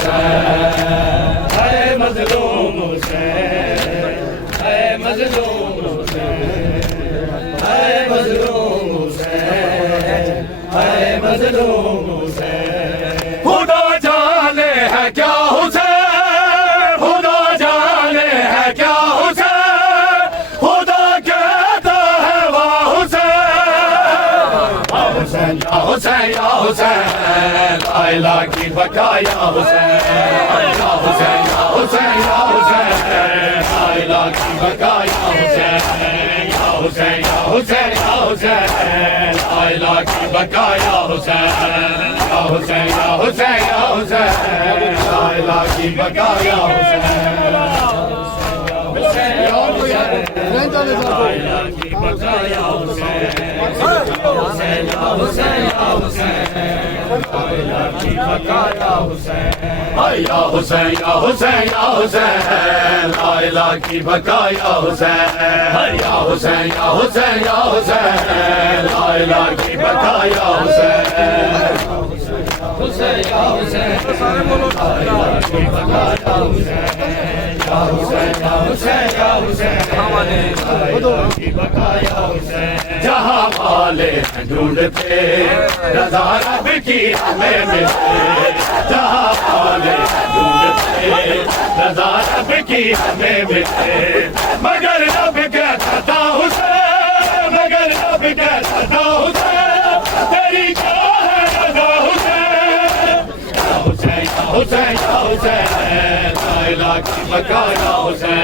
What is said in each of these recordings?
حسین اے مظلوم حسین اے مظلوم حسین اے مظلوم حسین اے مظلوم حسین خدا جانے ہے کیا حسین خدا جانے ہے کیا حسین خدا کہتا ہے واہ حسین یا حسین یا حسین لا الہ کی بقا یا حسین یا حسین یا حسین یا حسین لا الہ کی بقا یا حسین یا حسین یا حسین یا حسین لا الہ کی بقا یا حسین یا حسین یا حسین یا حسین لا الہ کی بقا یا حسین یا حسین یا حسین یا حسین لا الہ کی بقا یا حسین یا حسین یا حسین یا حسین لا الہ کی بقا یا حسین حسین یا حسین لا الہ کی بقا یا حسین یا حسین یا حسین یا حسین لا الہ کی بقا یا حسین جہاں والے ڈھونڈتے رضا رب کی ہمیں ملتے جہاں والے ڈھونڈتے رضا رب کی ہمیں ملتے مگر رب کہتا تھا حسین مگر رب کہتا تھا حسین تیری کیا ہے رضا حسین یا حسین یا حسین لا الہ کی بقا یا حسین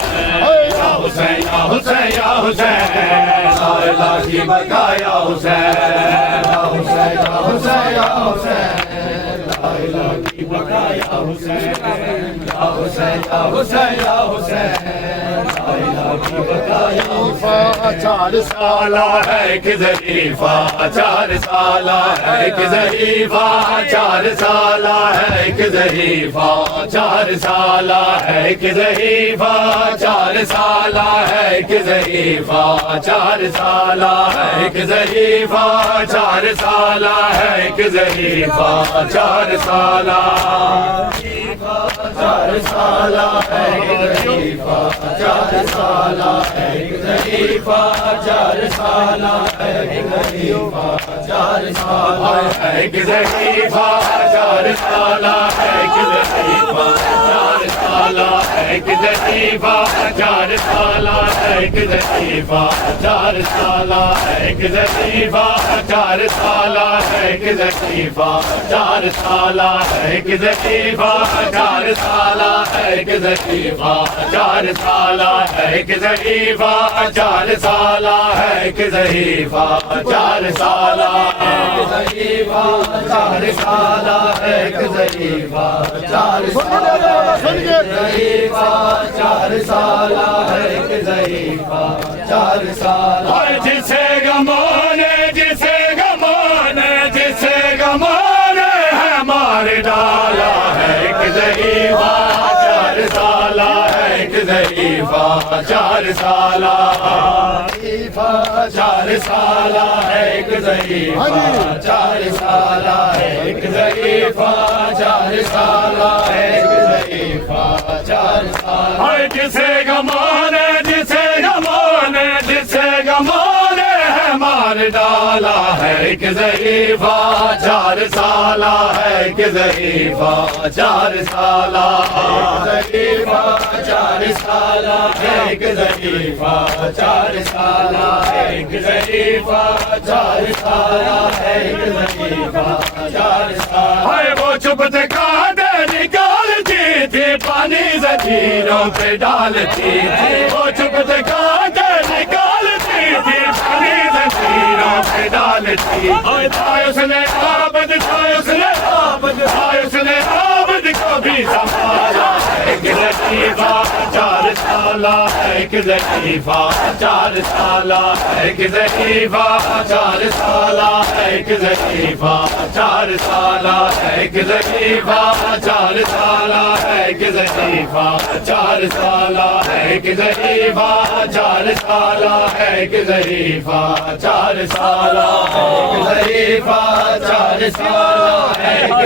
یا حسین یا حسین یا حسین لا الہ کی بقا یا حسین یا حسین یا حسین یا حسین لا الہ کی بقا یا حسین یا حسین یا حسین یا حسین لا الہ کی بقا یا حسین 4 سالہ ہے کہ ظریفہ 4 سالہ ہے کہ ظریفہ 4 سالہ ہے کہ ظریفہ 4 سالہ ہے کہ ظریفہ 4 سالہ ہے کہ ظریفہ 4 سالہ ہے کہ ظریفہ 4 سالہ ہے کہ ظریفہ 4 سالہ 4 سالہ ہے کہ ظریفہ 4 سالہ ہے کہ ظریفہ 4 سالہ ہے کہ ظریفہ 4 سالہ ہے کہ ظریفہ 4 سالہ ہے کہ ظریفہ 4 سالہ ہے کہ ظریفہ 4 سالہ ہے کہ ظریفہ 4 سالہ ہے کہ ظریفہ 4 سالہ ہے کہ ظریفہ 4 سالہ ہے کہ ظریفہ 4 سالہ ہے کہ ظریفہ 4 سالہ ہے کہ ظریفہ 4 سالہ ہے کہ ظریفہ 4 سالہ ہے کہ ظریفہ 4 سالہ ہے کہ ظریفہ 4 سالہ ظریفہ 4 سالہ ہے کہ ظریفہ 4 سالہ جسے گمانے جسے گمانے جسے گمانے ہے مار ڈالا ہے کہ ظریفہ 4 سالہ ہے کہ ظریفہ 4 سالہ 4 سالہ ہے کہ ظریفہ 4 سالہ ہے کہ ظریفہ 4 سالہ ہے کہ ظریفہ 4 سالہ جسے گمانے جسے گمانے جسے گمانے ہے مار ڈالا ہے کہ ظریفہ 4 سالہ ہے کہ ظریفہ 4 سالہ ظریفہ 4 سالہ ہے کہ ظریفہ 4 سالہ ہے کہ ظریفہ 4 سالہ ہے کہ ظریفہ 4 سالہ وہ چپتے کانٹے نکالتی تھی پانی زنجیروں پہ ڈالتی تھی وہ چپتے کانٹے نکالتی تھی پانی زنجیروں پہ ڈالتی اس نے عابد اس نے عابد اس نے عابد کو بھی سنبھالا ہے کہ ظریفہ 4 سالہ ہے کہ ظریفہ 4 سالہ ہے کہ ظریفہ 4 سالہ ہے کہ ظریفہ 4 سالہ ہے کہ ظریفہ 4 سالہ ہے کہ ظریفہ 4 سالہ ہے کہ ظریفہ 4 سالہ ہے کہ ظریفہ 4 سالہ ہے کہ ظریفہ 4 سالہ ہے کہ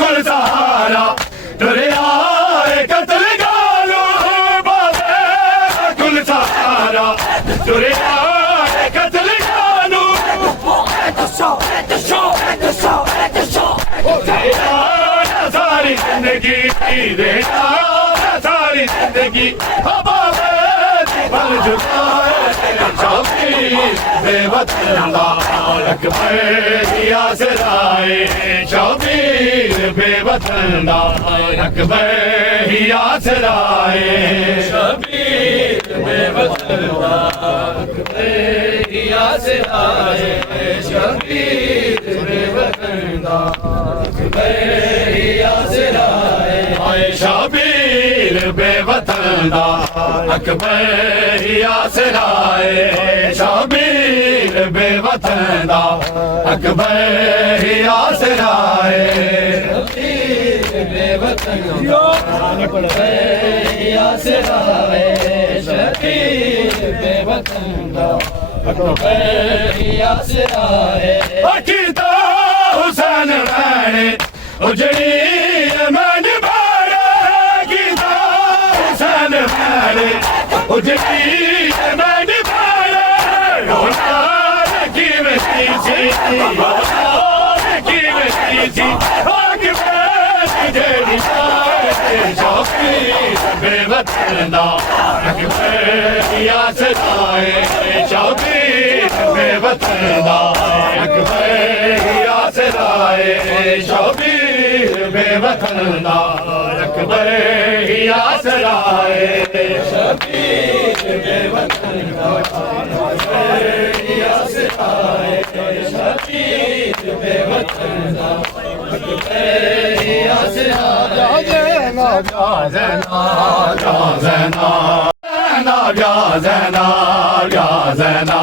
کل سہارا دریا قتل گالو بابے کل سہارا دریا قتل گالو ساری زندگی دینا ساری زندگی بابے بل جھکائے شبیر بے وطن اللہ اکبر کی آسرائے شبیر بے وطن اللہ اکبر کی آسرائے شبیر بے وطن اللہ اکبر کی آسرائے شبیر بے وطن اللہ اکبر کی آسرائے شبیر بے وطن اکبر ہی آسرائے شبیر بے وطن اکبر ہی آسرائے شبیر بے وطن اکبر ہی آسرائے شبیر بے وطن اکبر ہی آسرائے عقیدہ حسین میں اجڑی من اجڑی میں بارے اولاد کی مستی تھی اولاد کی مستی تھی آگ میں جیڑی شوقی بے وطن اکبر کی آسرائے شوقی بے وطن اکبر کی آسرائے شوقی بے وطن اکبر کی آسرائے شبیر بے وطن اکبر کی آسرائے شبیر بے وطن اکبر کی آسرائے زینا زینا زینا یا زینا یا زینا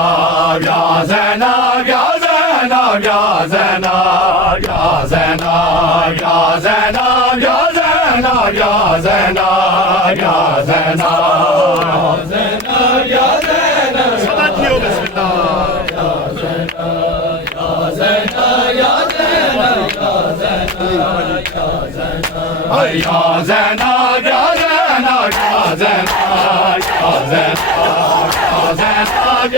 یا زینا یا زینا یا زینا یا زینا یا زینا یا زینا یا زینا یا زینا یا زینا صلاتیو بسم اللہ یا زینا یا زینا یا زینا یا زینا یا زینا یا زینا یا زینا یا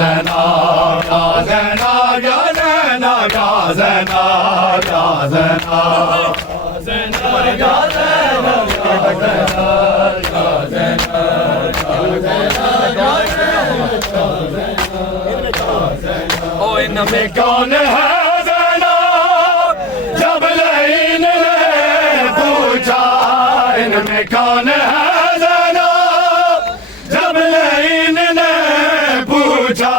زینا یا زینا یا زینا یا زینا یا زینا ان میں کون ہے زینا جب لعین نے پوچھا ان میں کون ہے زینا جب لعین نے پوچھا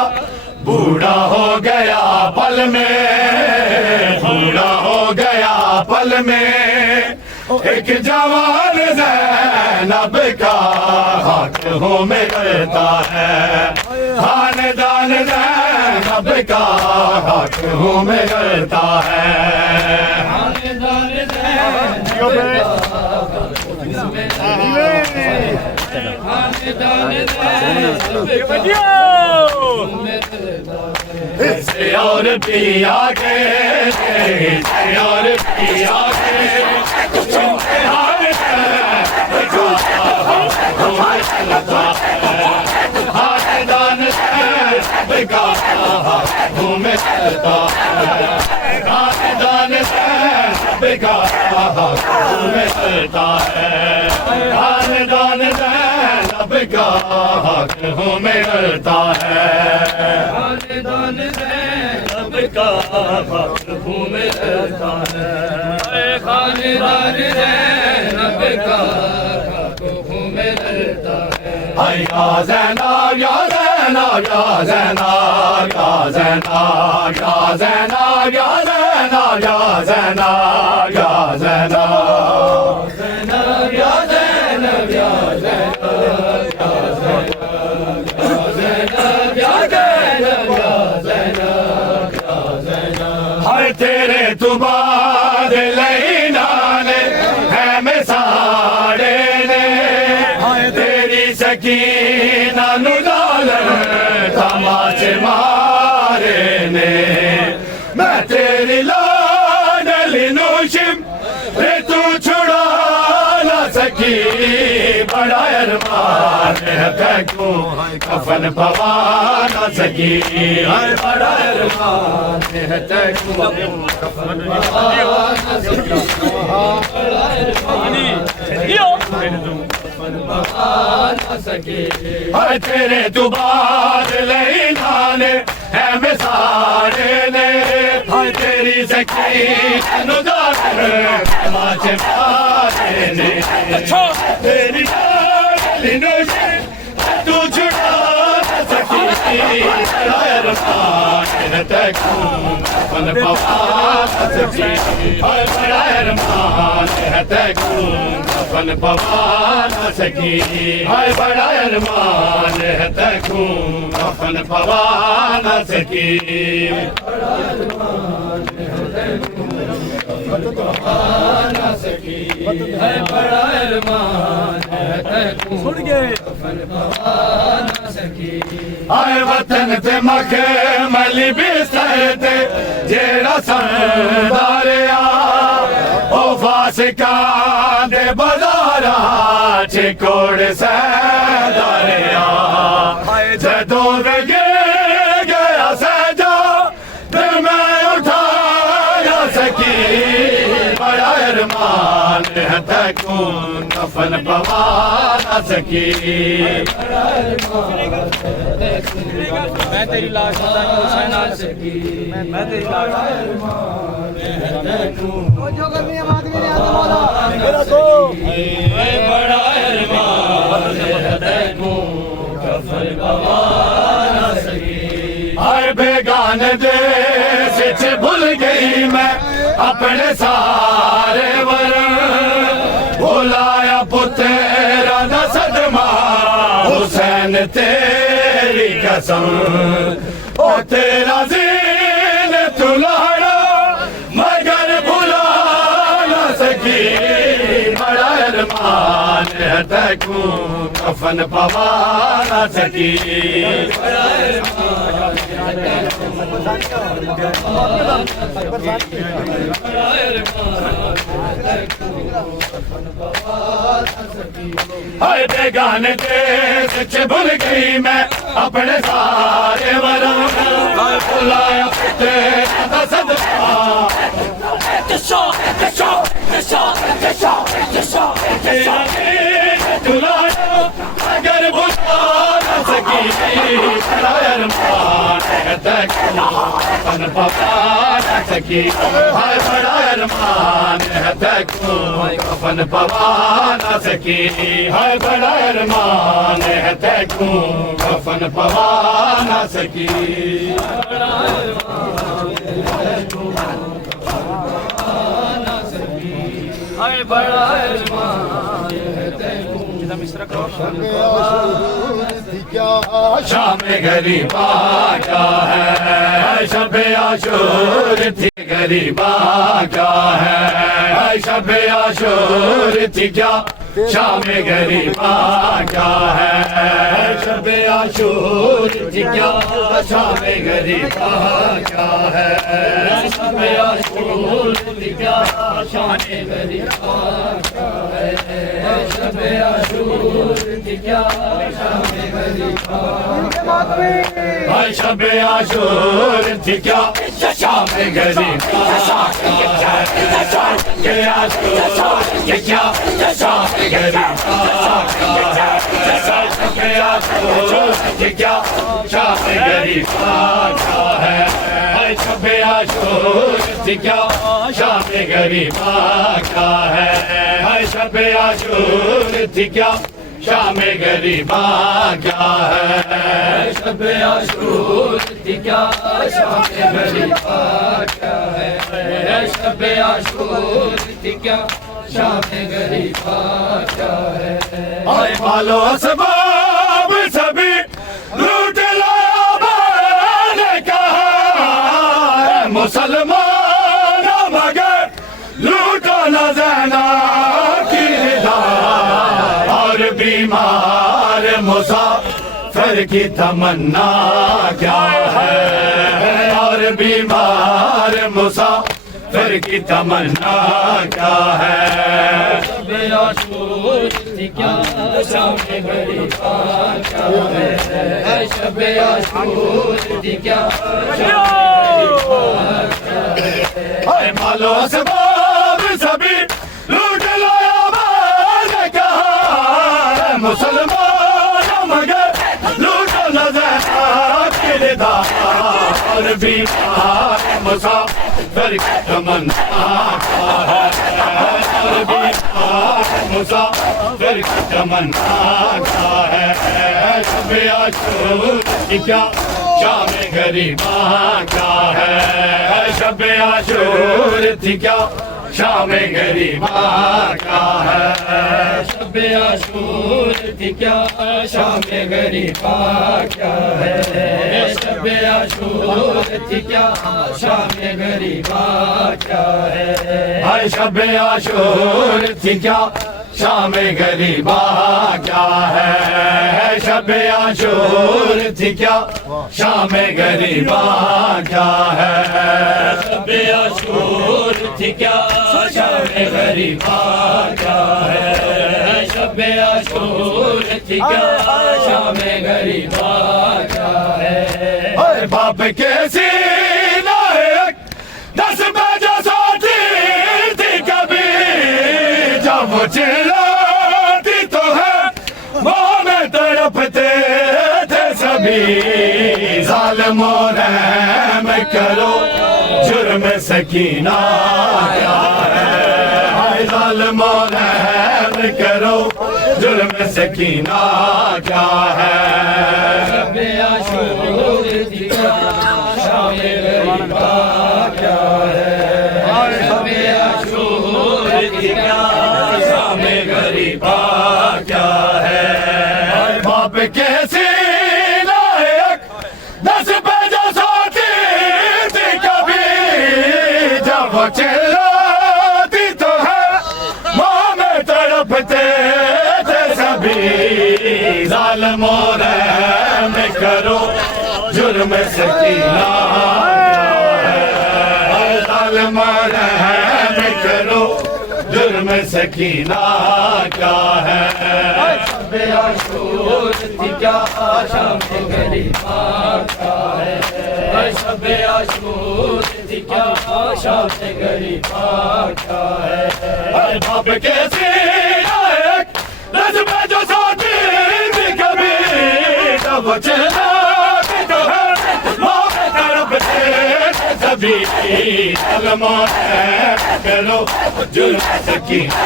بوڑھا ہو گیا پل میں بوڑھا ہو گیا پل میں ایک جوان زینب کا ہاتھوں میں کرتا ہے خاندان زینب کا ہاتھوں میں کرتا ہے خاندان سے اور پیا کے اور پیا کے خاندان زینب کا ہاتھوں میں کرتا ہے خاندان زینب کا ہاتھوں میں کرتا ہے خاندان زینب کا ہاتھوں میں کرتا ہے خاندان زینب کا ہاتھوں میں کرتا ہے خاندان زینب کا خاکوں میں ڈلتا ہے یا زینب یا زینب یا زینب یا زینب یا زینب یا زینب یا زینب یا زینب زینب یا زینب یا زینب یا زینب یا زینب یا زینب ہائے تیرے تو بعد لینانے ہے مساڑے نے تیری سکینہ ندالن تماچے مارے نے میں تیری لاڈلی نوشم تو چھڑا نہ سکی بڑا ارمان ہے کو کفن پوا نہ سکی بڑا ارمان ہے کو کفن پوا نہ سکی بڑا ارمان کفن پوا نہ سکی تیرے تو بعد لیلانے ہے مسارے نے تیری سکینہ ندالن تماچے مارے نے تیری لاڈلی نوشم تو چھڑا نہ سکی بڑا ارمان ہے کو کفن پوا نہ سکی بڑا ارمان ہے کو کفن پوا نہ سکی بڑا ارمان ہے کو کفن پوا نہ سکی بڑا ارمان ہے کفن پوا نہ سکی بڑا ارمان ہے کفن پوا نہ سکی آئے وطن تے مخملی بستر تے جیڑا سرداریا او فاسقاں دے بازاراں چکوڑ سرداریا جدوں وگے گیا سجا تے میں اٹھا نہ سکی بڑا ارمان ہے کو کفن پوا نہ سکی بڑا ارمان میں تیری لاش نہ سکی میں تیری لاش جو کرنی ہے بات میرے ہاتھ مولا میرا تو بڑا ارمان ہے کو کفن پوا نہ سکی ہر بیگانے دیس سے بھول گئی میں اپنے سارے ورن بھولایا پتیرا نہ صدمہ حسین تیری قسم او تیرا زین تو لاڑا مگر بھلا نہ سکی بڑا ارمان ہے کو کفن پوا نہ سکی بڑا ارمان ہے ہائے بیگانے دیس سے بھول گئی میں اپنے سارے ورن بھلایا تیرا صدقہ اگر بھلا نہ سکی بڑا ارمان ہے کفن پوا نہ سکی بڑا ارمان ہے کو کفن پوا نہ سکی بڑا ارمان ہے کو کفن پوا نہ سکی بڑا ارمان ہے کو کفن پوا نہ سکی بڑا ارمان ہے کو شام غریبا کیا ہے شب عاشور تھی غریبا کیا ہے شب عاشور تھی کیا شام غریبا کیا ہے شب عاشور تھی کیا شام غریبا کیا ہے شب عاشور تھی کیا شام غریبا کیا ہے شب عاشور تھی کیا شام غریبا شب عاشور تھی کیا شام غریبا کیا شام غریبا ہے شب عاشور تھی کیا شام غریبا کیا ہے شب عاشور تھی کیا شام غریبا کیا ہے شب عاشور تھی کیا شام غریبا کیا ہے شب عاشور تھی کیا شام غریبا کیا ہے آئے مالو اسباب سبھی لوٹ لایا میں نے کہا مسلمان مگر لوٹو نہ زینب کی رضا اور بیمار مسافر کی تمنا کیا ہے اور بیمار مسافر کی تمنا کیا ہے شب عاشور تھی کیا شام غریبا کیا ہے شب عاشور تھی کیا شام غریبا کیا ہے مالو اسباب سبھی لوٹ لایا میں نے کہا مسلمان مگر لوٹو نہ زینب کی رضا اور بیمار مسافر کی تمنا کیا ہے اور بیمار مسافر کی تمنا کیا ہے شب عاشور تھی کیا شام غریبا کیا ہے شب عاشور تھی کیا شام غریبا کیا ہے شب عاشور تھی کیا شام غریبا کیا ہے شب عاشور تھی کیا شام غریبا کیا ہے شب عاشور تھی کیا شام غریبا کیا ہے شب عاشور تھی کیا شام غریبا کیا ہے شب عاشور تھی کیا شام غریبا کیا ہے شب عاشور تھی کیا شام غریبا کیا ہے باپ کے سینہ ایک 10 بجے سوتی تھی کبھی جب وہ چلاتی تو ہے ماں میں تڑپتے تھے سبھی ظالموں رحم کرو جرم سکینہ کیا ہے ظالموں رحم کرو جرم سکینہ کیا ہے شب عاشور تھی کیا شام غریبا کیا ہے شب عاشور تھی کیا شام غریبا کیا ہے باپ کے سینہ ایک 10 بجے سوتی تھی کبھی جب وہ چلاتی تو ہے ماں میں تڑپتے تھے سبھی ظالموں رحم کرو جرم سکینہ ظالموں رحم کرو جرم سکینہ کیا ہے شب عاشور تھی کیا شام غریبا کیا ہے شب عاشور تھی کیا شام غریبا کیا ہے باپ کے سینہ ایک 10 بجے سوتی تھی کبھی جب وہ چلاتی تو ہے ماں میں تڑپتے تھے سبھی ظالموں رحم کرو جرم سکینہ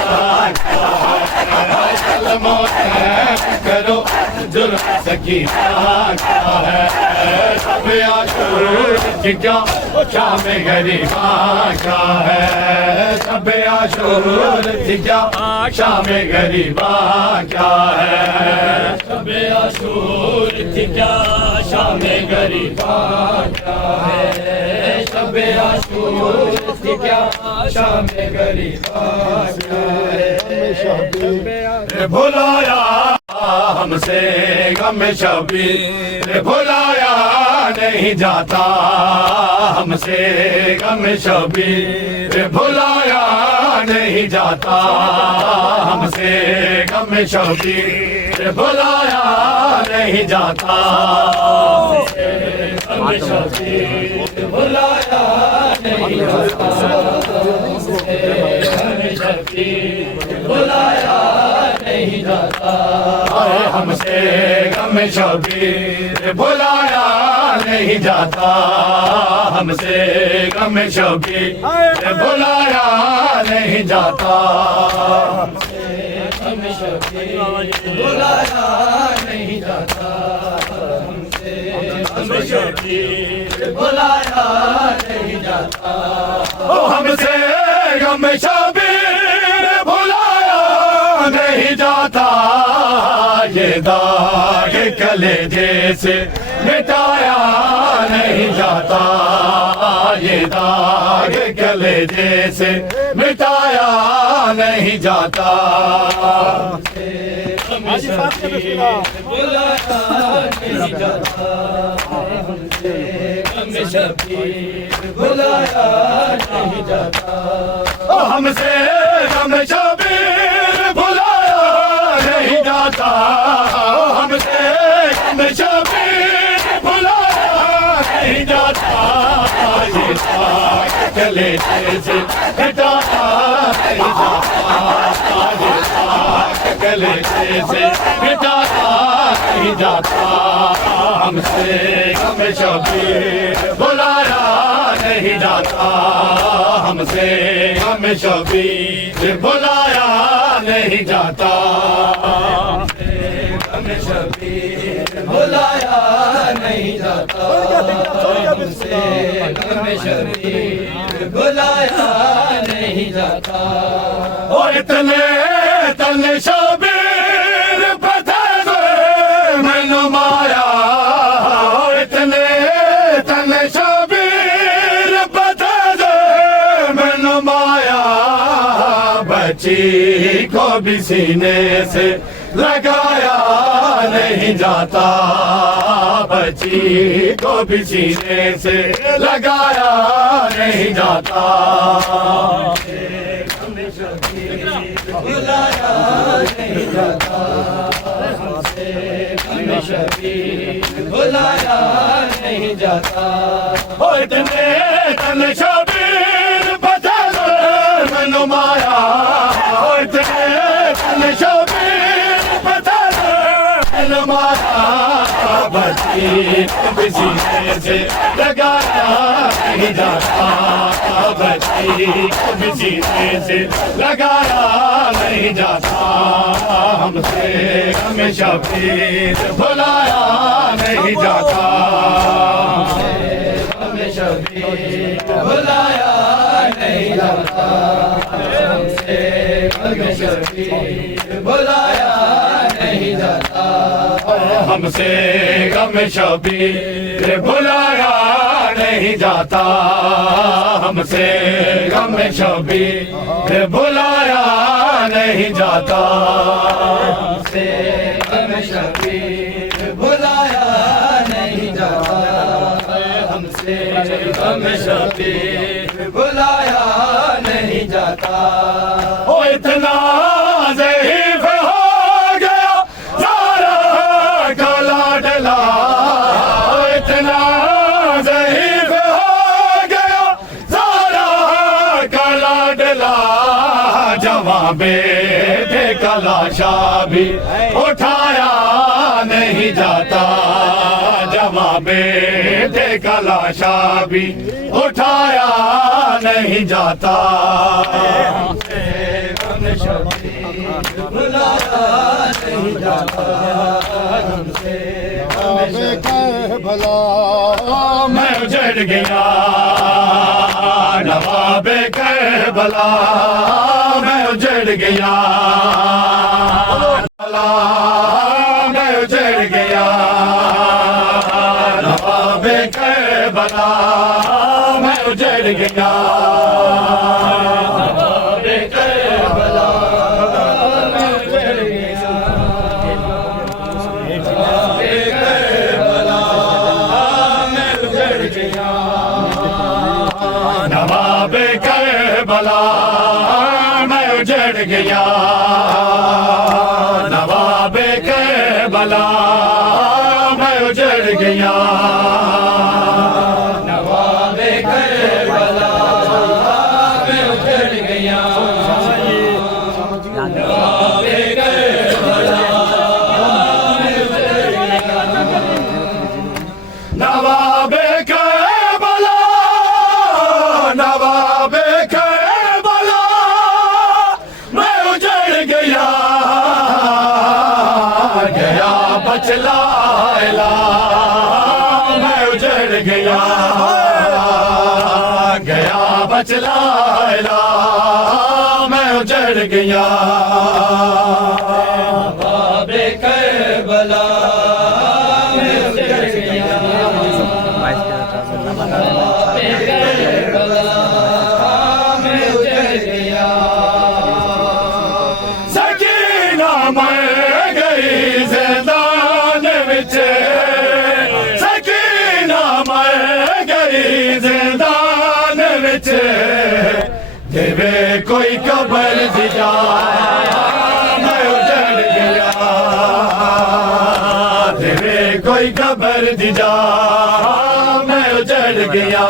کیا ہے ظالموں رحم کرو جرم سکینہ کیا ہے شب عاشور تھی کیا شام غریبا کیا ہے شب عاشور تھی کیا شام غریبا کیا ہے شب عاشور تھی کیا شام غریبا کیا ہے شب عاشور تھی کیا شام غریبا کیا ہے بھلایا ہم سے غم شبیر بھلایا نہیں جاتا ہم سے غم شبیر بھلایا نہیں جاتا ہم سے غم شبیر بھلایا نہیں جاتا غم شبیر بھلایا نہیں جاتا غم شبیر بھلایا نہیں جاتا ہم سے غم شبیر بھلایا نہیں جاتا ہم سے غم شوقی بھلایا نہیں جاتا ہم سے غم شوقی بھلایا نہیں جاتا ہم سے غم شوقی بھلایا نہیں جاتا ہم سے غم شبیر بھلایا نہیں جاتا یہ داغ کلیجے سے مٹایا نہیں جاتا یہ داغ کلیجے سے مٹایا نہیں جاتا غم شبیر بھلایا نہیں جاتا ہم سے غم شبیر بھلایا نہیں جاتا ہم سے غم شبیر بھلایا نہیں جاتا ہم سے غم شبیر بھلایا نہیں جاتا یہ داغ کلیجے سے مٹایا نہیں جاتا یہ داغ کلیجے سے مٹایا نہیں جاتا ہم سے غم شبیر بھلایا نہیں جاتا ہم سے غم شبیر بھلایا نہیں جاتا غم شبیر بھلایا نہیں جاتا ہم سے غم شبیر بھلایا نہیں جاتا اور اتنے تن شبیر پتہ میں نمایا اور اتنے تن شبیر پتہ میں نمایا بچی کو بھی سینے سے لگایا نہیں جاتا بچی کو بھی سینے سے لگایا نہیں جاتا غم شبیر بھلایا نہیں جاتا ہم سے غم شبیر بھلایا نہیں جاتا اتنے تن شبیر بدل میں نمایا اتنے تن شبیر بدل میں نمایا بچی بھی سینے سے لگایا نہیں جاتا بچی بھی سینے سے لگایا نہیں جاتا ہم سے غم شبیر بھلایا نہیں جاتا غم شبیر بھلایا نہیں جاتا ہم سے غم شبیر بھلایا نہیں جاتا ہم سے غم شبیر بھلایا نہیں جاتا ہم سے غم شبیر بھلایا نہیں جاتا ہم سے غم شبیر بھلایا نہیں جاتا ہم سے غم شبیر بھلایا نہیں جاتا او اتنا ضعیف ہو گیا سارا کا لاڈلا اتنا ضعیف ہو گیا سارا کا لاڈلا جوان بیٹے کا لاشا بھی اٹھایا نہیں جاتا جوان بیٹے کا لاشا بھی اٹھایا نہیں جاتا غم شبیر بھلایا نہیں جاتا ہم سے غم شبیر بھلا میں اجڑ گیا نواب کربلا میں اجڑ گیا میں اجڑ گیا نواب کربلا میں اجڑ گیا نواب کربلا میں اجڑ گیا نواب کربلا میں اجڑ گیا نواب کربلا میں اجڑ گیا نواب کربلا میں اجڑ گیا نواب کربلا میں اجڑ گیا نواب کربلا میں اجڑ گیا نواب گیا گیا بچلا میں اجڑ گیا نواب کربلا میں اجڑ گیا نواب کربلا میں اجڑ گیا سکینہ مر گئی زندان وچ سکینہ مر گئی زندان وچ دیوے کوئی قبر دی جا میں اجڑ گیا دیوے کوئی قبر دی جا میں اجڑ گیا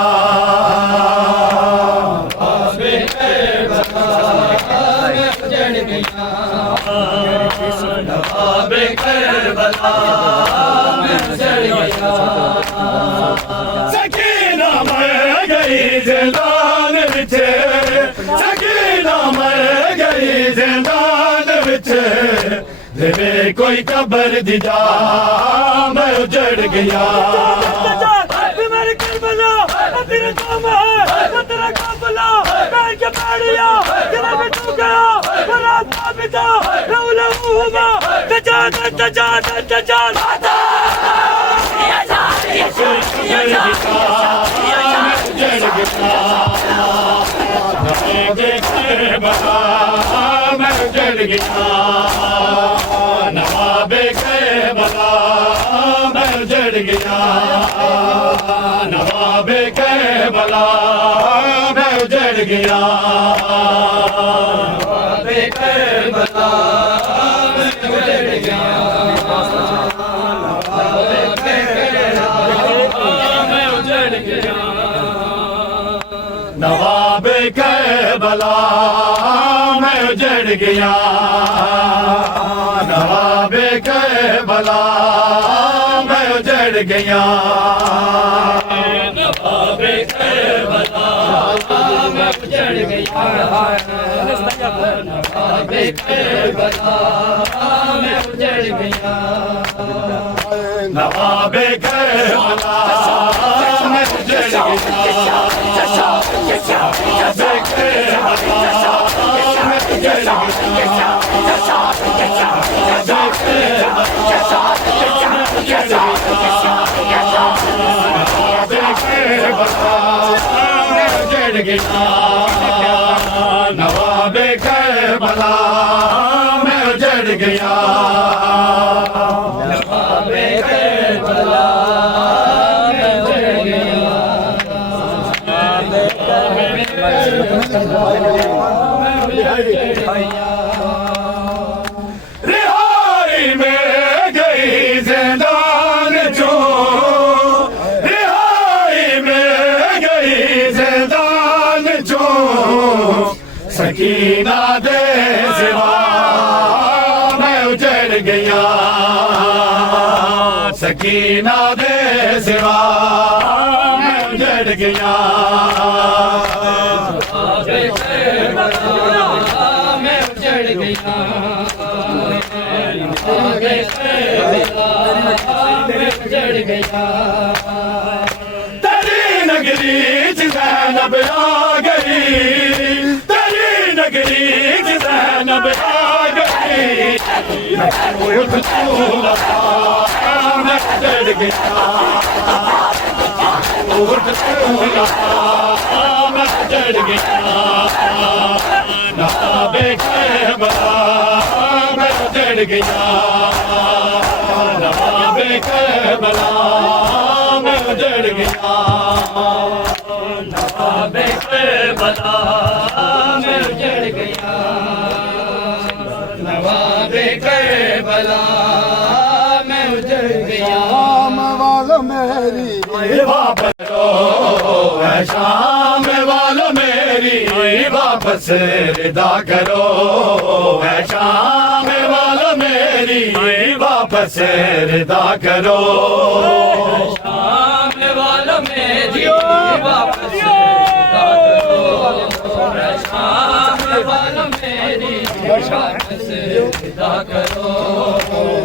نواب کربلا میں اجڑ گیا سکینہ مر گئی زندان وچ سکینہ مر گئی زندان وچ دیوے کوئی قبر دی جا میں اجڑ گیا میرے کربلا تیرے کام ہے تیرا قافلہ میں کے پڑیا تیرا بٹو گیا برات پتا لو لو ہوا تجاد تجاد تجاد میں اجڑ گیا نواب کربلا میں اجڑ گیا نواب کربلا میں اجڑ گیا نواب کربلا میں اجڑ گیا نواب کربلا میں اجڑ گیا نواب کربلا میں اجڑ گیا نواب کربلا میں اجڑ گیا نواب کربلا میں اجڑ گیا نواب کربلا میں اجڑ گیا نواب کربلا میں اجڑ گیا نواب کربلا میں اجڑ گیا رہائی میں گئی زندان چوں رہائی میں گئی زندان چوں سکینہ دے سوا میں اجڑ گیا سکینہ دے سوا میں اجڑ گیا میں اجڑ گیا اجڑ گیا تیری نگری زینب آ گئی تیری نگری زینب آ گئی میں اجڑ گیا میں اجڑ گیا نواب کربلا میں اجڑ گیا نواب کربلا میں اجڑ گیا نواب کربلا میں اجڑ گیا نواب کربلا میں اجڑ گیا والا میری واپس شام والو میری واپس ردا کرو اے شام والو میری واپس ردا کرو شام والو میری واپس ردا کرو شام والو میری واپس ردا کرو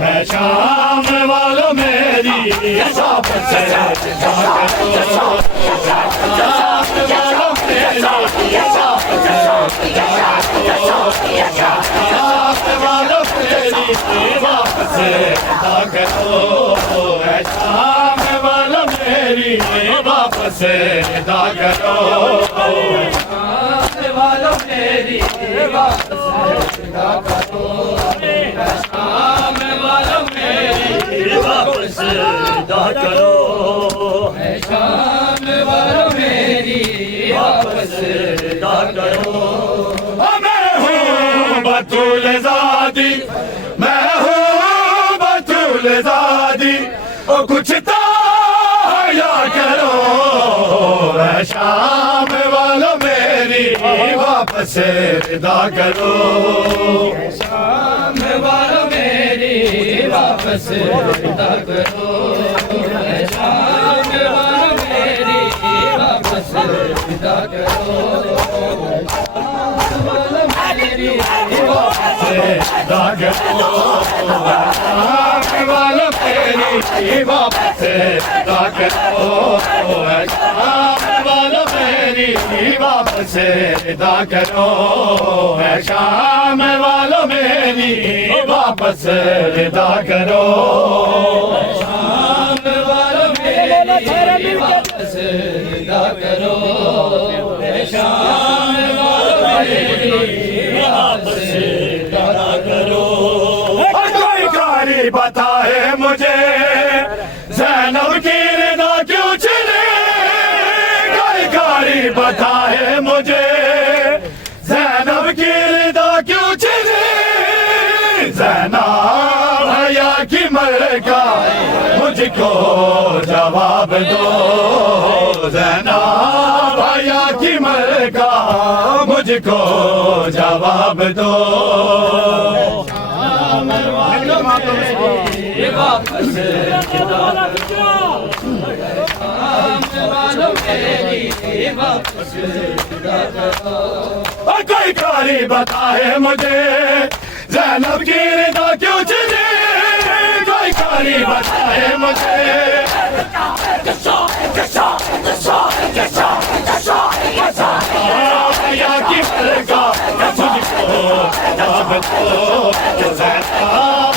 اے شام والو میری واپس ردا واپس ادا کرو والو میری واپس ادا کرو شام والو میری واپس ادا کرو شام والو میری واپس ادا کرو میں ہوں بطول زادی میں ہوں بطول زادی او کچھ تو یا کرو شام والو میری واپس ادا کرو شام والو میری واپس ادا کرو شام والو میری واپس ادا کرو میری واپس ادا کرو شام والو میری واپس ادا کرو شام والو میری واپس ادا کرو شام والو میری واپس ادا کرو شام والو میری واپس ادا کرو شام والو میری واپس ادا کرو کوئی کاری بتائے مجھے زینب کی رضا کیوں چلے کوئی کاری بتائے مجھے زینب کی رضا کیوں چلے زینب حیا کی ملکہ مجھ کو جواب دو زینب حیا کی ملکہ مجھ کو جواب دو واپس کوئی کاری بتائے مجھے زینب کی رضا کیوں چلے کوئی کاری بتائے مجھے حیا کی ملکہ مجھ کو جواب دو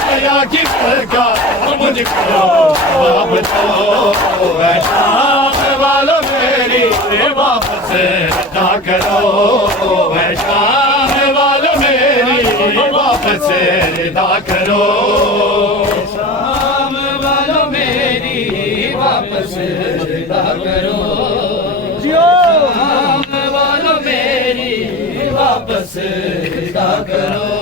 حیا کی ملکہ مجھ کو جواب دو شام والو میری واپس ادا کرو شام والو میری واپس ادا کرو شام والو میری واپس ادا کرو شام والو میری واپس ادا کرو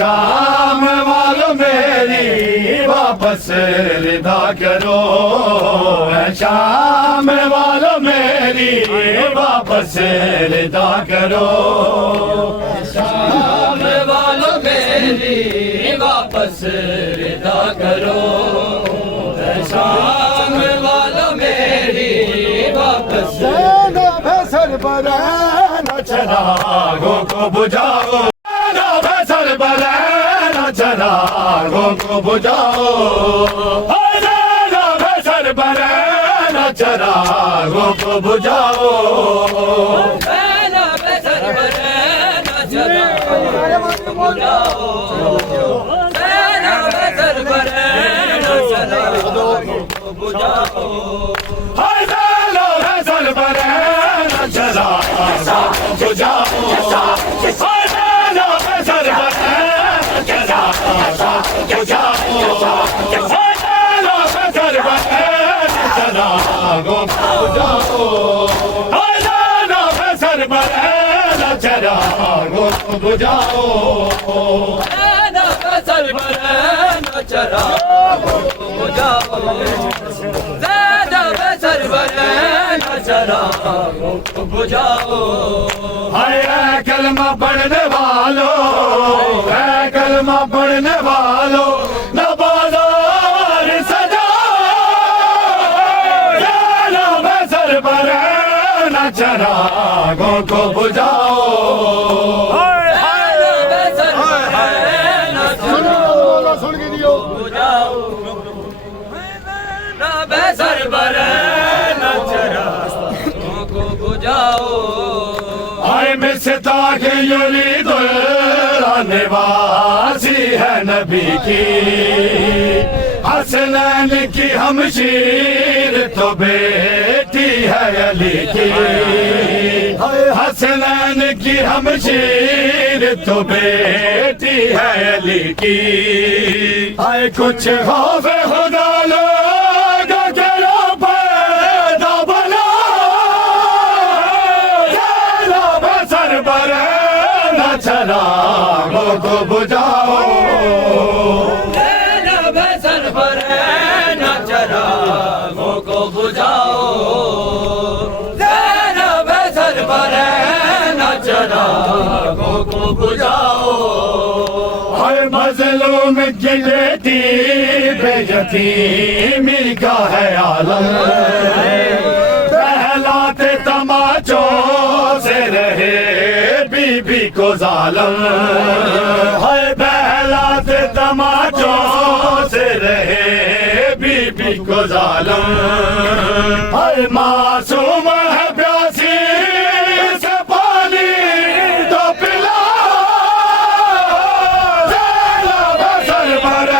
شام والو میری واپس ادا کرو شام والو میری واپس ادا کرو شام والو میری واپس ادا کرو شام والو میری واپس سر پر چراغوں کو بجھاؤ سر پر چراغوں کو بجھاؤ سر پر چراغوں کو بجھاؤ کلمہ پڑھنے والوں کلمہ پڑھنے والوں نہ بازار سجا سر پر نہ چراغوں کو بجھاؤ سر پر آنکھ یرید نواسی ہے نبی کی حسنین کی ہمشیر تو بیٹی ہے علی کی حسنین کی ہمشیر تو بیٹی ہے علی کی کچھ خوف خدا لوگا کرو پیدا بنا بسر پر نہ چراغوں کو بجھاؤ سر پر نہ چراغوں کو بجھاؤ سر پر نہ چراغوں کو بجھاؤ ہر مظلوم کی بیٹی بے یتیمی کا ہے عالم بہلاتے تماچوں سے رہے بی بی کو ظالم ہے بہلاتے تماچوں سے رہے بی بی کو ظالم ہے معصوم ہے پیاسی سے پانی تو پلا سر پر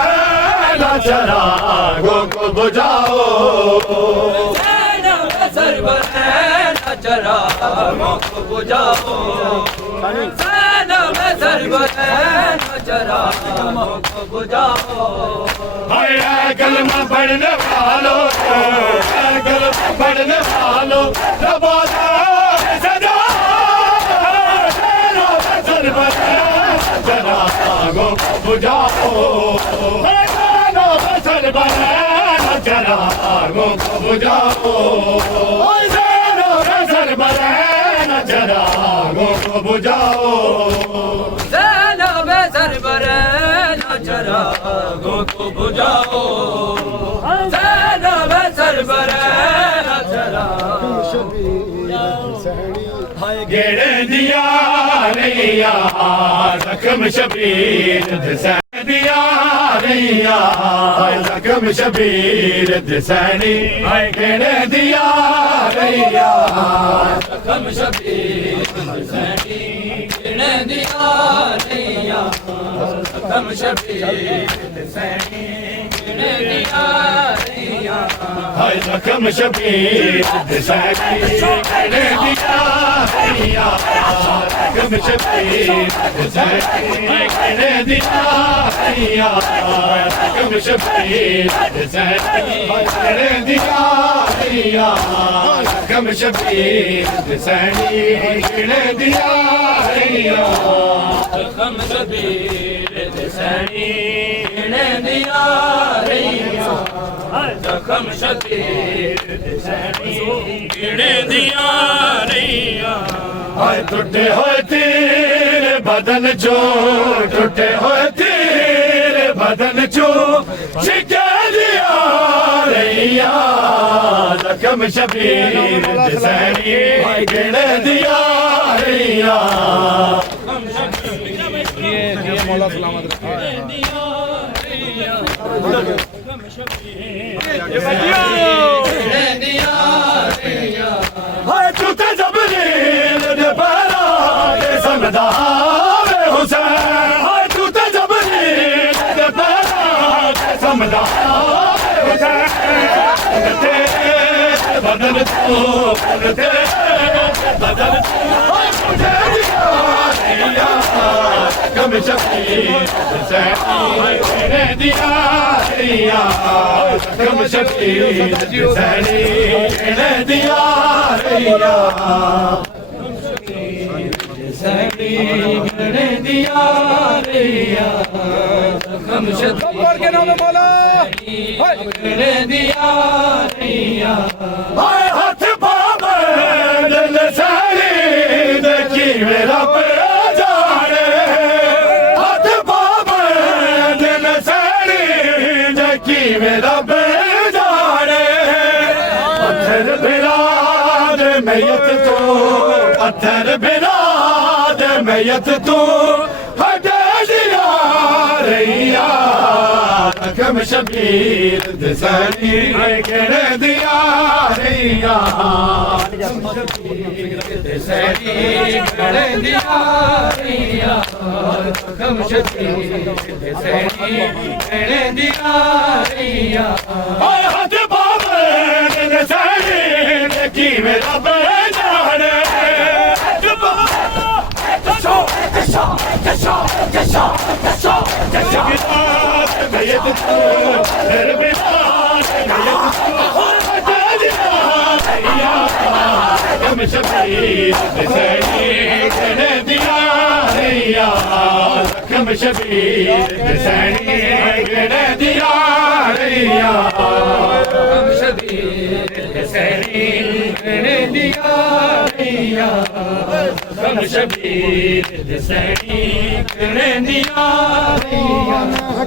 نہ چراغوں کو بجھاؤ سر پر نہ چراغوں کو بجھاؤ سر پر نہ چراغوں کو بجھاؤ اے کلمہ پڑھنے والوں اے کلمہ پڑھنے والوں ربادا سجا سر پر چراغوں کو بجھاؤ سر پر چراغوں کو بجھاؤ سر پر چراغوں کو بجھاؤ سر پر نہ چراغوں کو بجھاؤ سر پر نہ چراغوں گیڑے دیا ریا زخم شبیر دسینی دیا ریا زخم شبیر دسینی گیڑے دیا ریا زخم شبیر دسینی گیڑے دیا ریا زخم شبیر دسینی گیڑے دیا ریا زخم شبیر دسینی گیڑے دیا ریا زخم شبیر دسینی گیڑے دیا ریا زخم شبیر دسینی گیڑے دیا ریا زخم شبیر دسینی گیڑے دیا ریا زخم شبیر دسینی گیڑے دیا ریا زخم شبیر دسینی گیڑے دیا ریا ٹوٹے ہوئے تیرے بدن جو ٹوٹے ہوئے تیرے بدن جو شکا دیا ریا زخم شبیر دسینی گیڑے دیا ریا مولا سلامت رکھے چوتے جبریل دے پیرا دے سمدا وے حسین چوتے جبریل دے پیرا دے سمدا وے حسین تیرے بدن تو تیرے بدن تو مجھے دیا ریا زخم شبیر دسینی دیا ریا زخم شبیر دسینی دیا ریا دسینی گیڑے دیا ریا زخم شبیر کے نام مولا گیڑے دیا ریا ہاتھ بابا دل ساری دیکھی میرا پہ جانے ہاتھ بابا دل ساری دیکھی میرا پہ جانے پتھر براد میت تو پتھر براد میت تو ہٹے دیا ریا رقم شبیر دسانی کہہ دیا ریا دسانی کہہ دیا ریا رقم شبیر دسانی کہہ دیا ریا ہاتھ بابا دسانی کی میرا بجان شبیر دسانی کہہ دیا ریا رقم شبیر دسانی کہہ دیا ریا رقم شبیر دسانی کہہ دیا ریا رقم شبیر دسانی کہہ دیا ریا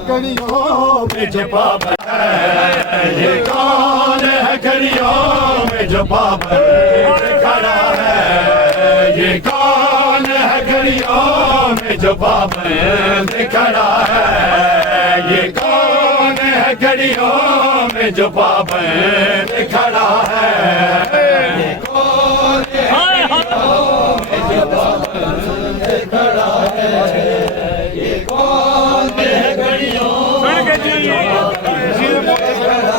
کڑیوں میں جو پابر ہے یہ کون ہے کڑیوں میں جو پابر کھڑا ہے یہ کون ہے گھڑیوں میں جو پابند کھڑا ہے یہ کون ہے گھڑیوں میں جو پابند کھڑا ہے یہ کون ہے گھڑیوں میں جو پابند کھڑا ہے یہ کون ہے گھڑیوں میں جو پابند کھڑا ہے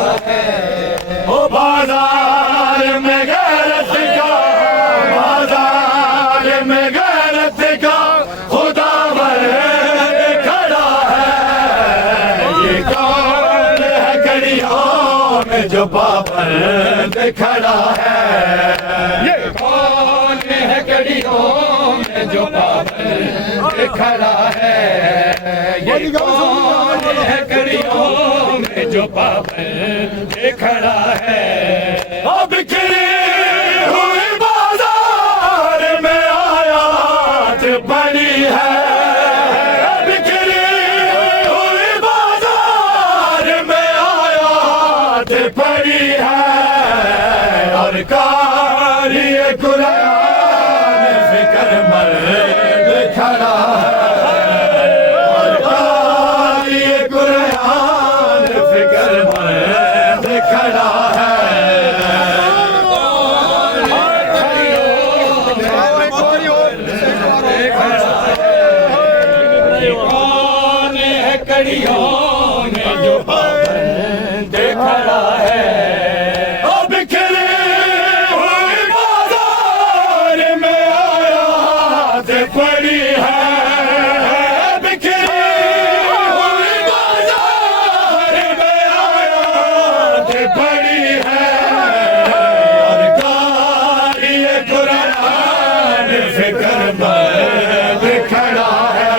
او بازار میں غیرت کا بازار میں غیرت کا خداوند کھڑا ہے یہ کون ہے گھڑیوں میں جو پابند کھڑا ہے یہ کون ہے گھڑیوں میں جو پابند کھڑا ہے یہ کون ہے گھڑیوں میں جو پابند کھڑا ہے اب بکھری ہوئی بازار میں آیات پڑی ہے بکھری ہوئی بازار میں آیات پڑی ہے اور قاری قرآن فکر مرد کھڑا ہے اور قاری قرآن فکر مرد کھڑا ہے کون ہے کڑیوں میں جو پابند کھڑا ہے اب بکھری ہوئی بازار میں آیات پڑی ہے بکھری ہوئی بازار میں آیات پڑی ہے اور قاری قرآن فکر مرد کھڑا ہے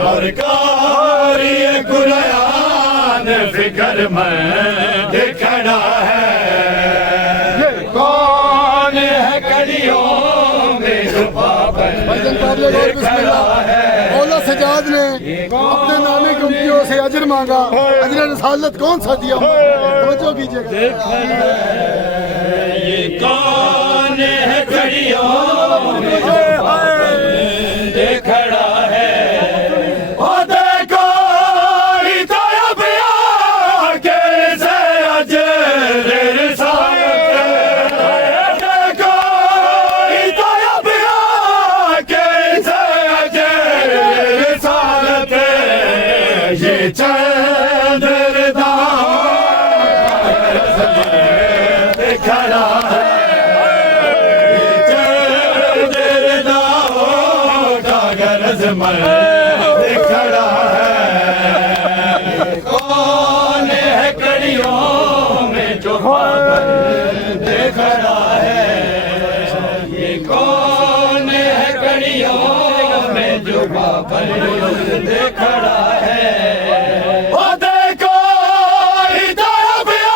اور قاری قرآن فکر مرد کھڑا ہے یہ کون ہے کڑیوں میں جو پابند کھڑا ہے مولا سجاد نے اپنے نانے کی امتیوں سے اجر مانگا اجر رسالت کون سا دیا توجہ کیجیے گا یہ کون ہے کڑیوں میں جو پابند کھڑا ہے اور دیکھو طیب آ کے سے اجر رسالت دیکھو طیب آ کے سے اجر رسالت یہ چند کھڑا ہے مرد کھڑا ہے کون ہے کڑیوں میں جو پابند کھڑا ہے یہ کون ہے کڑیوں میں جو پابند کھڑا ہے وہ دیکھو طیب آ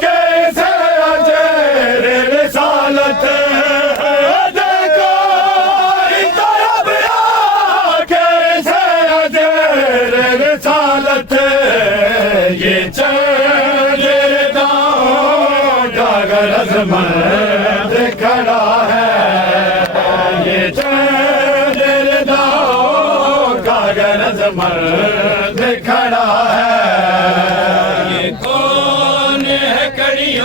کے سے اجر رسالت دیکھو طیب آ کے سے اجر رسالت یہ چند داؤں کا غرض مرد کھڑا ہے یہ چند داؤں کا غرض مرد کھڑا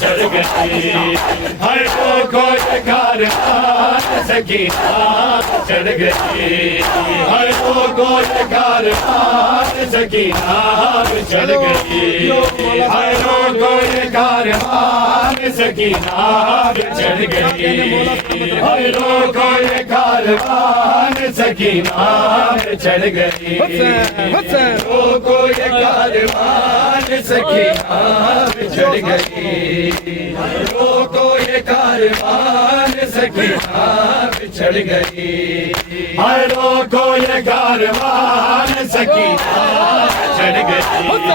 چڑھ گئی ہر کو یہ کاروان سکینہ چڑھ گئی ہر کو یہ کاروان سکینہ چڑھ گئی ہر کو یہ کاروان سکینہ چڑھ گئی ہر کو یہ کاروان سکینہ چڑھ گئی کو یہ کاروان سکینہ چڑھ گئی کو یہ کاروان سکینہ چڑھ گئی ہر کو یہ کاروان سکینہ چڑھ گئی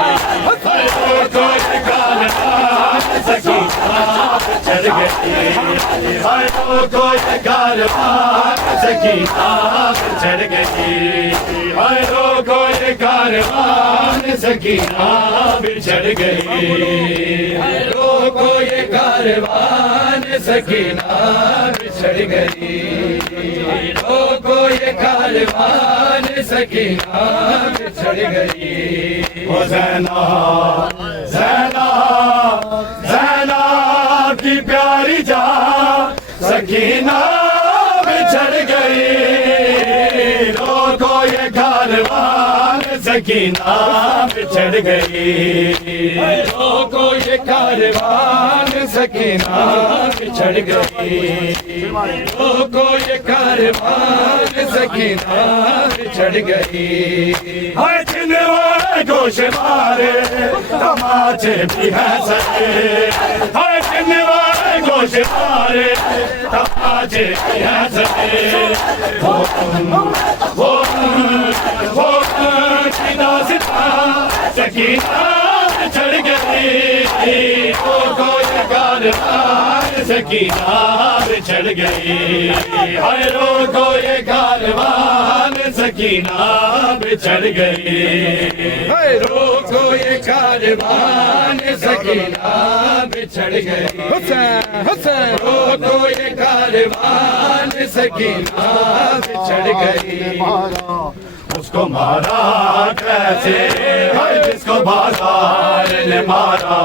ہر کو یہ کاروان سکینہ چڑھ گئی ہر کو یہ کاروان سکینہ چڑھ گئی ہر کو یہ کاروان سکینہ چڑھ گئی ہر کو یہ کاروان سکینہ چڑھ گئی کو یہ کاروان سکینہ چڑھ گئی زینا زینا زینا کی پیاری جان سکینہ چڑھ گئی کو یہ کاروان سکینہ چڑھ گئی کو یہ کاروان سکینہ چڑھ گئی کو یہ کاروان سکینہ چڑھ گئی ہر چنوائے گوش مارے تماچے بھی ہیں سکے ہر چنوائے گوش مارے تماچے بھی ہیں سکے وہ سکینہ چڑھ گئی کو یہ کاروان سکینہ چڑھ گئی ہر کو یہ کاروان سکینہ چڑھ گئی ہر کو یہ کاروان سکینہ چڑھ گئی کو یہ کاروان سکینہ چڑھ گئی اس کو مارا کیسے جس کو بازار نے مارا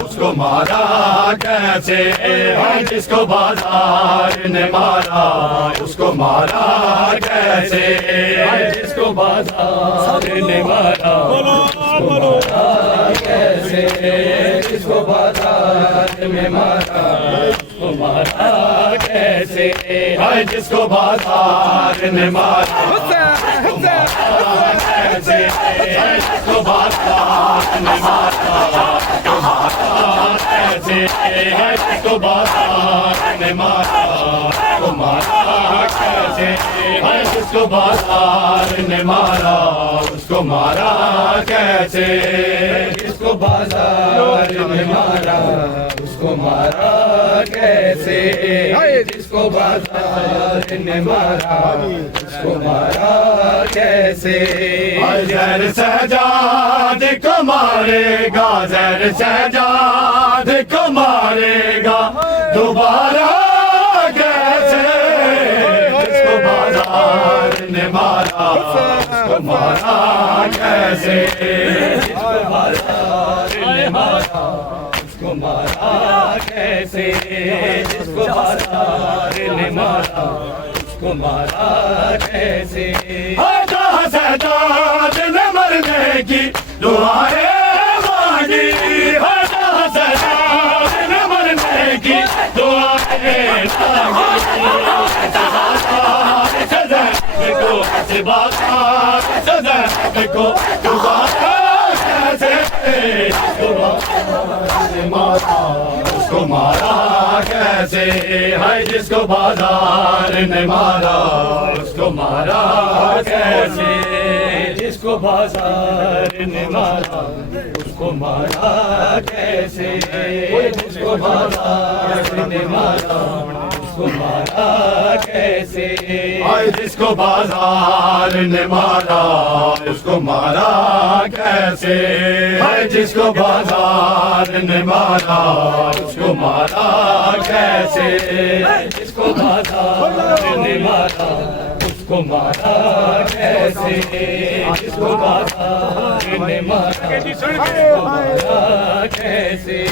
اس کو مارا کیسے جس کو بازار نے مارا اس کو مارا کیسے جس کو بازار نے مارا کیسے جس کو بازار میں مارا اس کو مارا کیسے جس کو بازار نے مارا کیسے جس کو بازار نے مارا کیسے جس کو بازار نے مارا کیسے جس کو بازار نے مارا اس کو مارا کیسے جس کو بازار نے مارا اس کو مارا کیسے جس کو بازار نے مارا اس کو مارا کیسے زہر سجاد کو مارے گا زہر سجاد کو مارے گا دوبارہ کیسے جس کو بازار نے مارا اس کو مارا کیسے جس کو بازار نے مارا اس کو مارا کیسے جس کو بازار نے مارا اس کو مارا کیسے سجاد نے مرنے کی دعائیں مانگی سجاد نے مرنے کی دعائیں کو اس کو مارا کیسے ہے جس کو بازار نے مارا اس کو مارا کیسے جس کو بازار نے مارا اس کو مارا کیسے جس کو بازار نے مارا اس کو مارا کیسے جس کو بازار نے مارا اس کو مارا کیسے جس کو بازار نے مارا اس کو مارا کیسے جس کو بازار نے مارا اس کو مارا کیسے جس کو بازار نے مارا کیسے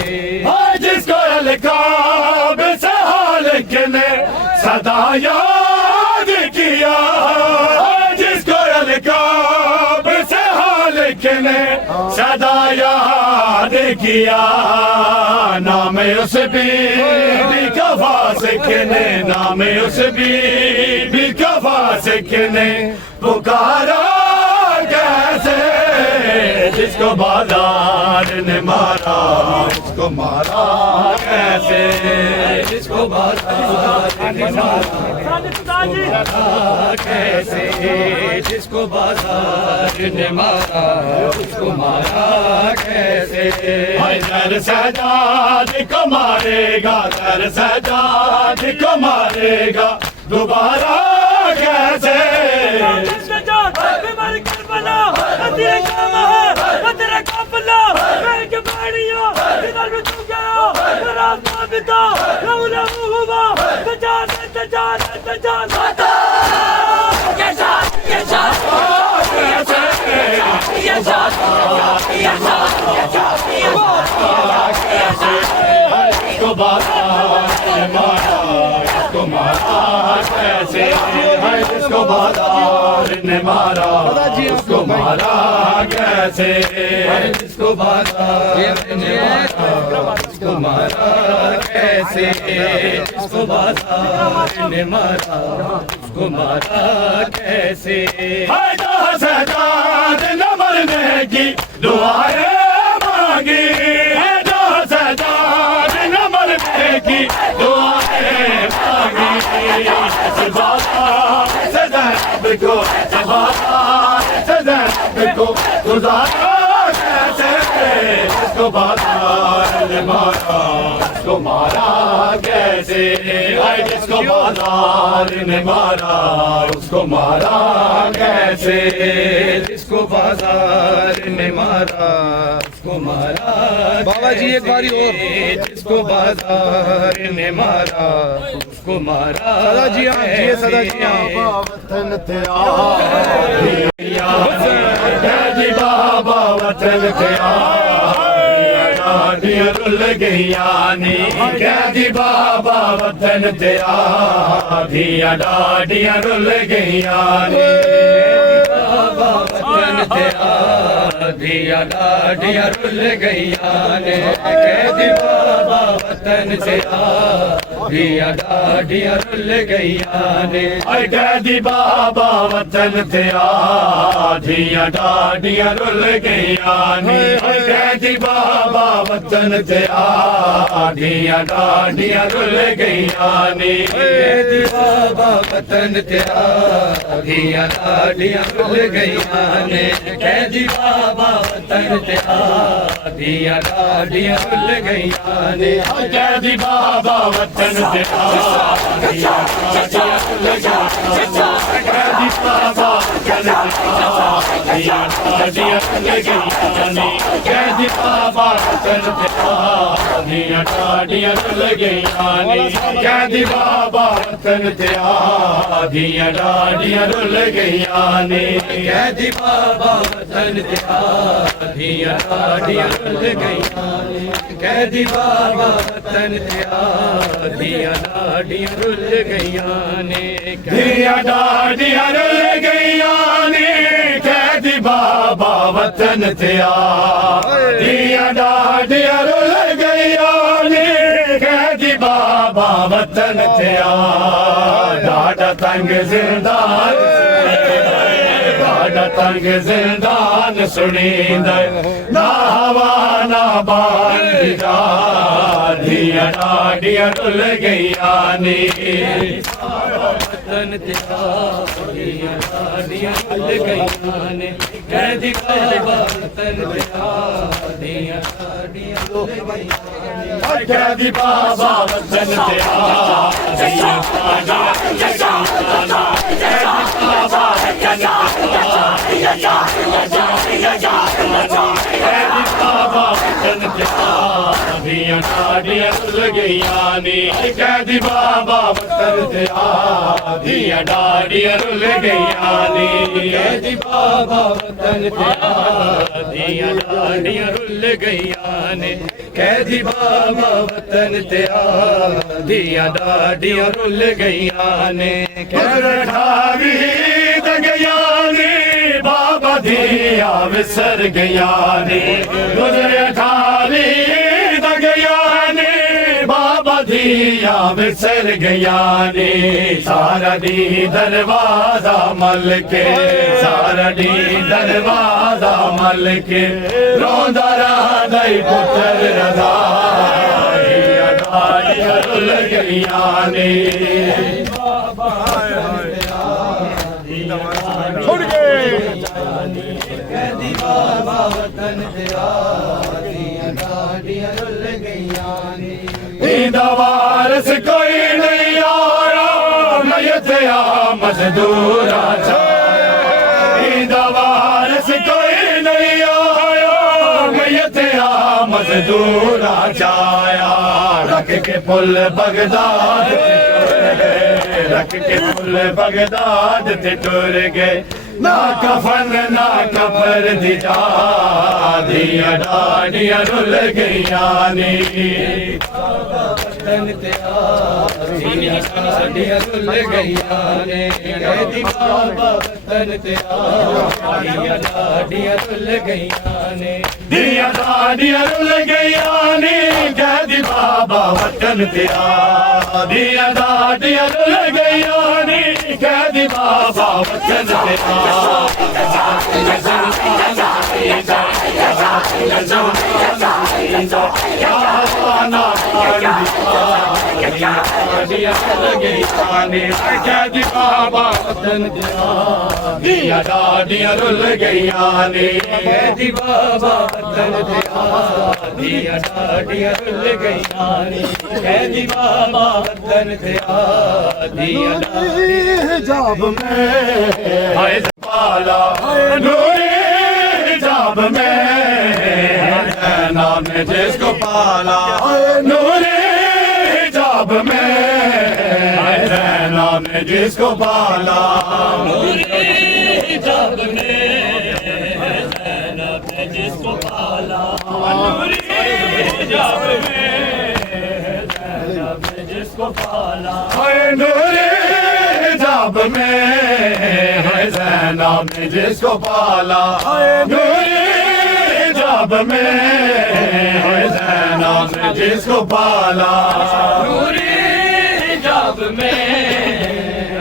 جس کو القاب سے حالق نے صدا یاد کیا جس کو القاب سے حالق نے صدا یاد کیا نام اس بی کا فاسق نے نام اس بی کا فاسق نے پکارا کیسے جس کو بازار نے مارا جس کو مارا کیسے جس کو بازار نے مارا کیسے جس کو بازار نے مارا اس کو مارا کیسے در سجاد کو مارے گا در سجاد کو مارے گا دوبارہ کیسے کو بازار مارا کو مارا کیسے جس کو بازار نے مارا اس کو مارا کیسے جس کو بازار نے مارا اس کو مارا کیسے جس کو بازار نے مارا اس کو مارا کیسے سجاد نہ مرنے کی دعائیں مانگی سجاد نہ مرنے کی دعائیں مانگی سجاد کو سجاد کو گزارا کیسے اس کو بازار نے مارا اس کو مارا کیسے جس کو بازار نے مارا اس کو مارا کیسے جس کو بازار نے مارا اس کو مارا بابا جی ایک باری اور جس کو بازار نے مارا اس کو مارا سدا جی ہاں جی سدا جی ہاں وطن تیار جی بابا وطن ڈاڈیاں رل گئیاں نی جی بابا وطن دیا ڈاڈیاں رل گئیاں نی بابا وطن دیا ڈاڈیاں رل گئیاں نے جی بابا وطن دیا ڈاڈیاں رل گئیاں نے جی بابا وطن دیا ڈاڈیاں رل گئیاں نے جی بابا وطن دیا ڈاڈیاں رل گئیاں نے جی بابا وطن دیا ڈاڈیاں رل گئیاں نے جی بابا وطن دیا ڈاڈیاں رل گئیاں نے جی بابا وطن دیا ڈاڈیاں رل گئیاں نے جی بابا وطن دیا ڈاڈیاں رل گئیاں نے جی بابا وطن دیا ڈاڈیاں رل گئیاں نے جی بابا وطن دیا ڈاڈیاں رل گئیاں نے دیا ڈاڈیاں رل گئیاں نے جی بابا وطن دیا ڈاڈیاں رل گئیاں نے جی بابا وطن ڈاڈا تنگ زندان ڈاڈا تنگ زندان سنیند نہ ہوا نہ بان دیا ڈاڈیاں رل گئیاں نے وطن دیا ڈاڈیاں رل گئیاں نے جی بابا وطن دیا ڈاڈیاں رل گئیاں نے جی بابا وطن دیا بابا وطن تیرا دھیاں ڈاڈیاں رل گئیاں نے قیدی بابا وطن تیرا دھیاں ڈاڈیاں رل گئیاں نے قیدی بابا وطن تیرا دھیاں ڈاڈیاں رل گئیاں نے قیدی بابا وطن تیرا دھیاں ڈاڈیاں رل گئیاں نے گزرے ڈھاوی گئیاں نے بابا دھیاں وسر گئیاں نے گزرے ڈھاوی گئیاں نے بابا دھیاں وسر گئیاں نے سارا دی دروازہ مل کے سارا دی دروازہ مل کے روندا رہندا پتر رضا دھیاں ڈاڈیاں رل گئیاں نے چھوڑ گئے قیدی بابا وطن تیرا دھیاں ڈاڈیاں رل گئیاں نے ایندا وارث کوئی نہیں آیا میت آ مزدورا چھایا ایندا وارث کوئی نہیں آیا میت آ مزدورا چھایا رکھ کے پل بغداد رکھ کے پل بغداد تے ٹر گئے نہ کفن نہ کفر دی جا دھیاں ڈاڈیاں رل گئیاں نے وطن تیرا دھیاں ڈاڈیاں رل گئیاں نے قیدی بابا وطن تیرا دھیاں ڈاڈیاں رل گئیاں نے دھیاں ڈاڈیاں رل گئیاں نے قیدی بابا وطن تیرا دھیاں ڈاڈیاں رل گئیاں نے قیدی بابا وطن تیرا قیدی بابا وطن تیرا دھیاں ڈاڈیاں رل گئیاں نے قیدی بابا وطن تیرا دھیاں ڈاڈیاں رل گئیاں نے قیدی بابا وطن تیرا دھیاں حجاب میں ہائے پالا نوری حجاب میں نام نے جس کو پالا نوری حجاب میں نام نے جس کو پالا نوری حجاب میں نام نے جس کو پالا نوری حجاب میں نام نے جس کو پالا نوری حجاب میں ہے زینب نے جس کو پالا نوری حجاب میں ہے زینب نے جس کو پالا نوری حجاب میں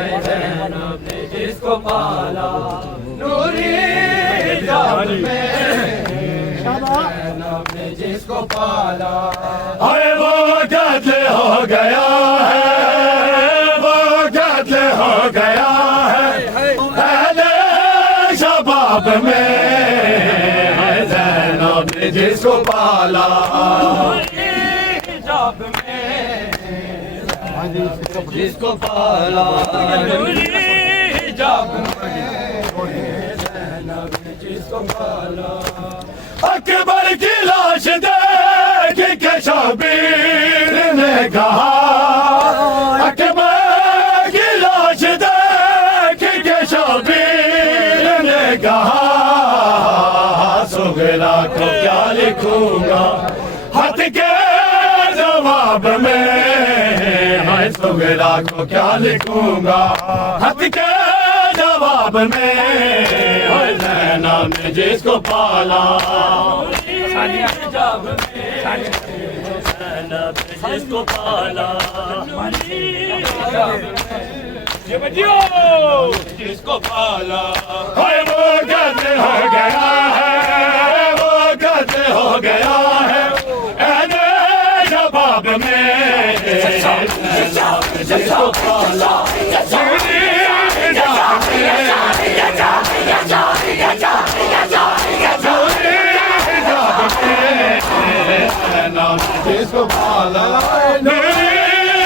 ہے زینب نے جس کو پالا نوری حجاب میں زینب نے جس کو پالا ہائے وہ قتل ہو گیا ہے ہو گیا ہے اہل شباب میں ہے زینب نے جس کو پالا حجاب میں جس کو پالا حجاب میں زینب نے جس کو پالا اکبر کی لاش دیکھ کے شبیر نے کہا اکبر کہا سغرا کو کیا لکھوں گا ہاتھ کے جواب میں ہے سغرا کو کیا لکھوں گا ہاتھ کے جواب میں ہے زینب نے جس کو پالا حجاب میں زینب نے جس کو پالا جس کو پالا وہ قتل ہو گیا ہے وہ قتل ہو گیا ہے اہل شباب میں جس کو پالا جس کو پالا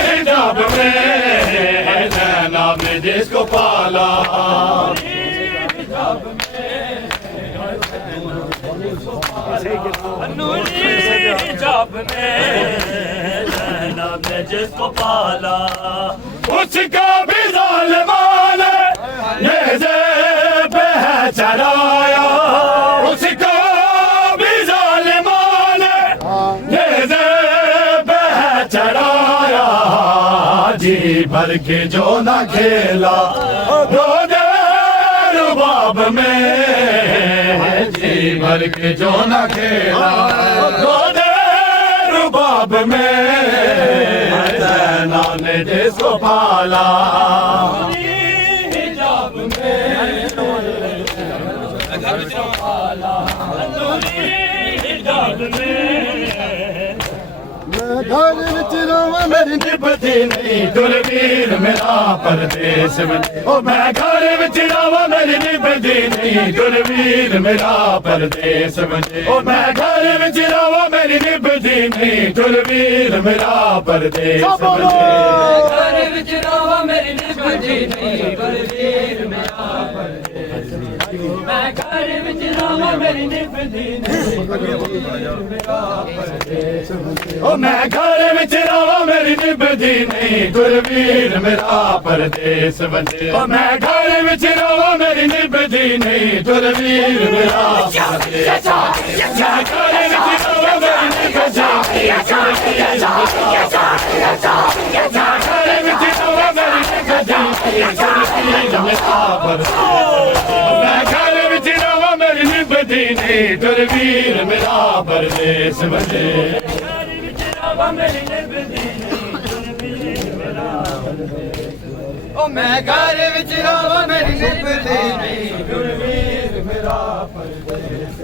حجاب میں زینب نے جس کو پالا حجاب میں نوری حجاب میں زینب نے جس کو پالا اس کا بھی ظالمان نیزے پہ ہے چرایا اس کا بھی ظالمان نیزے پہ ہے چرایا جی بھر کے جو نہ کھیلا رو دے رباب میں جی بھر کے جو نہ کھیلا رو دے رباب میں زینب نے جس کو پالا حجاب میں نوری حجاب میں میں گھر وچ رواں میری نبھتی نہیں دلویر میرا پردیس بنے او میں گھر وچ رواں میری نبھتی نہیں دلویر میرا پردیس بنے او میں گھر وچ رواں میری نبھتی نہیں دلویر میرا پردیس بنے گھر وچ رواں میری نبھتی نہیں دلویر میرا پردیس میں گھر وچ رواں میری نبھتی نہیں او میں گھر وچ رواں میری نبھتی نہیں دلویر میرا پردیس بنے او میں گھر وچ رواں میری نبھتی نہیں دلویر میرا پردیس میں گھر وچ رواں میری نبھتی نہیں دلویر میرا پردیس بنے او میں گھر وچ رواں میری نبھتی نہیں دلویر میرا پردیس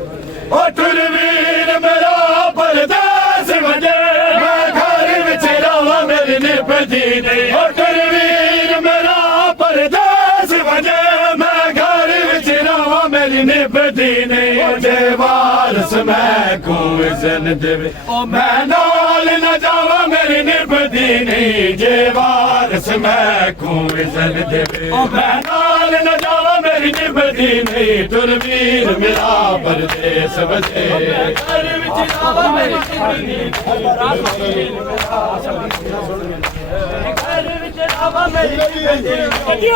او دلویر میرا پردیس بنے میں گھر وچ رواں میری نبھتی نہیں او دلویر میرا پردیس بنے میں گھر وچ رواں میری نبھتی نہیں جے وارث میں کو عزت دے او میں نال نہ جاواں میری نبھتی نہیں جے وارث میں کو عزت دے او میں نال نہ جاواں میری نبھتی نہیں دلویر میرا پردیس بنے گھر وچ رواں میری نبھتی گھر وچ رواں میری نبھتی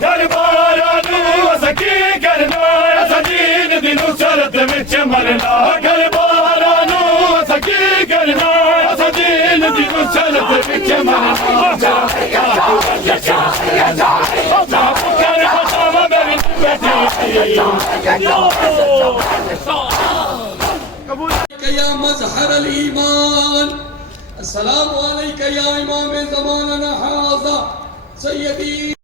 گھر بارا نو سکی کرنا سجین دی نصرت وچ مرنا گھر بارا نو سکی کرنا سجین دی نصرت وچ مرنا یا مظہر الایمان السلام علیکہ یا امام زماننا ھذا سیدی